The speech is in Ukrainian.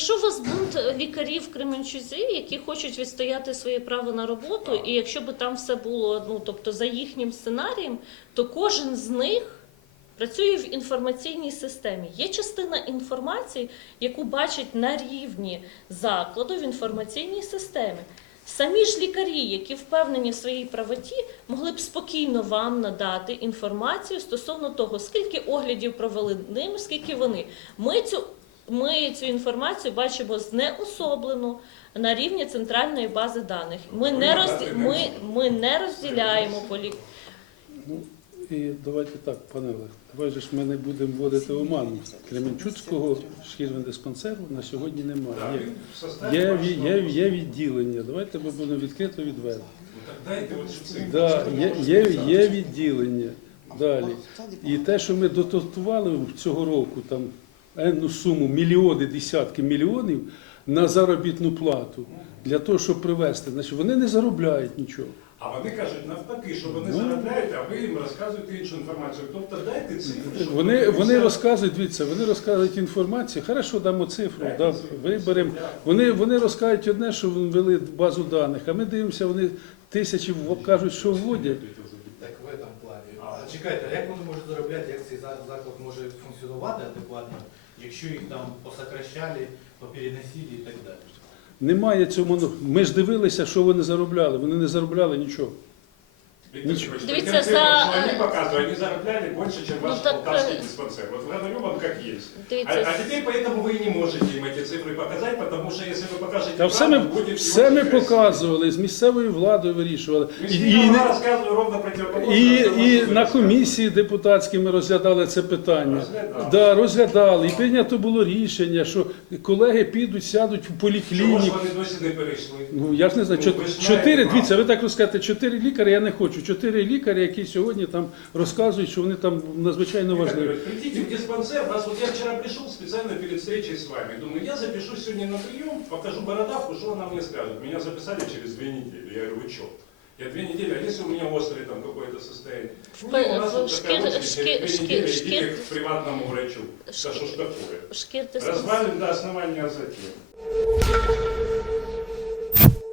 якщо у вас бунт лікарів в Кременчузі, які хочуть відстояти своє право на роботу, і якщо би там все було ну тобто за їхнім сценарієм, то кожен з них працює в інформаційній системі. Є частина інформації, яку бачать на рівні закладу в інформаційній системі. Самі ж лікарі, які впевнені в своїй правоті, могли б спокійно вам надати інформацію стосовно того, скільки оглядів провели ними, скільки вони. Ми цю, ми цю інформацію бачимо знеособлено на рівні центральної бази даних. Ми не, розді... ми, ми не розділяємо полі... Ну, і давайте так, пане Олег, давай же ж ми не будемо вводити оману. Кременчуцького шкірного диспансеру на сьогодні немає. Є, є, є, є відділення. Давайте ми будемо відкрито відверто. Ну. Да, є, є, є відділення. Далі. І те, що ми дотували цього року, там енну суму, мільйони, десятки мільйонів на заробітну плату для того, щоб привезти, значить вони не заробляють нічого. А вони кажуть навпаки, що вони Ну. заробляють, а ви їм розказуєте іншу інформацію. Тобто дайте цифри. щоб Вони, вони розказують, дивіться, вони розказують інформацію. Хорошо, дамо цифру, Дайте да, цифру. виберемо. Вони, вони розказують одне, що ввели базу даних, а ми дивимося, вони тисячі в- кажуть, що вводять. Так в этом плані. А чекайте, а як вони можуть заробляти, як цей заклад може функціонувати адекватно, якщо їх там посокращали, попереносили і так далі? Немає цього. моно- Ми ж дивилися, що вони заробляли. Вони не заробляли нічого. Виктор Ничего. Петрович, Дивіться, те цифры, за- что они показывают, они заробляли больше, чем Ну, ваш так, полтавский э, диспансер. Вот говорю вам как есть. А, Дивіться, а теперь поэтому вы и не можете им эти цифры показать, потому что если вы покажете Та все ми, правду, будет все ми очень красиво. показували, з місцевою владою вирішували. І, Міський і, голова не- розказує ровно противоположне. і, тому, і що ви на розказуєте. комісії депутатській ми розглядали це питання. Розглядали. Да, розглядали. І прийнято було рішення, що колеги підуть, сядуть в Чого ж поліклініку. вони досі не перейшли? Ну я ж не знаю, Ну, чо- ви ж знаєте чотири, правду. дивіться, ви так розкажете, чотири лікарі я не хочу. Чотири лікарі, які сьогодні там розказують, що вони там надзвичайно важливі. Придите в диспансер, вас вот я вчера пришел специально перед встречей с вами. Думаю, я запишусь сегодня на прием, покажу бородавку, что она мне скажет. Меня записали через две недели. Я говорю, вы что? Я две недели, а если у меня острое там какое-то состояние? В у нас вот такая очередь, через две недели идите к приватному врачу. Да что ж такое? Развалим до основания, а затем.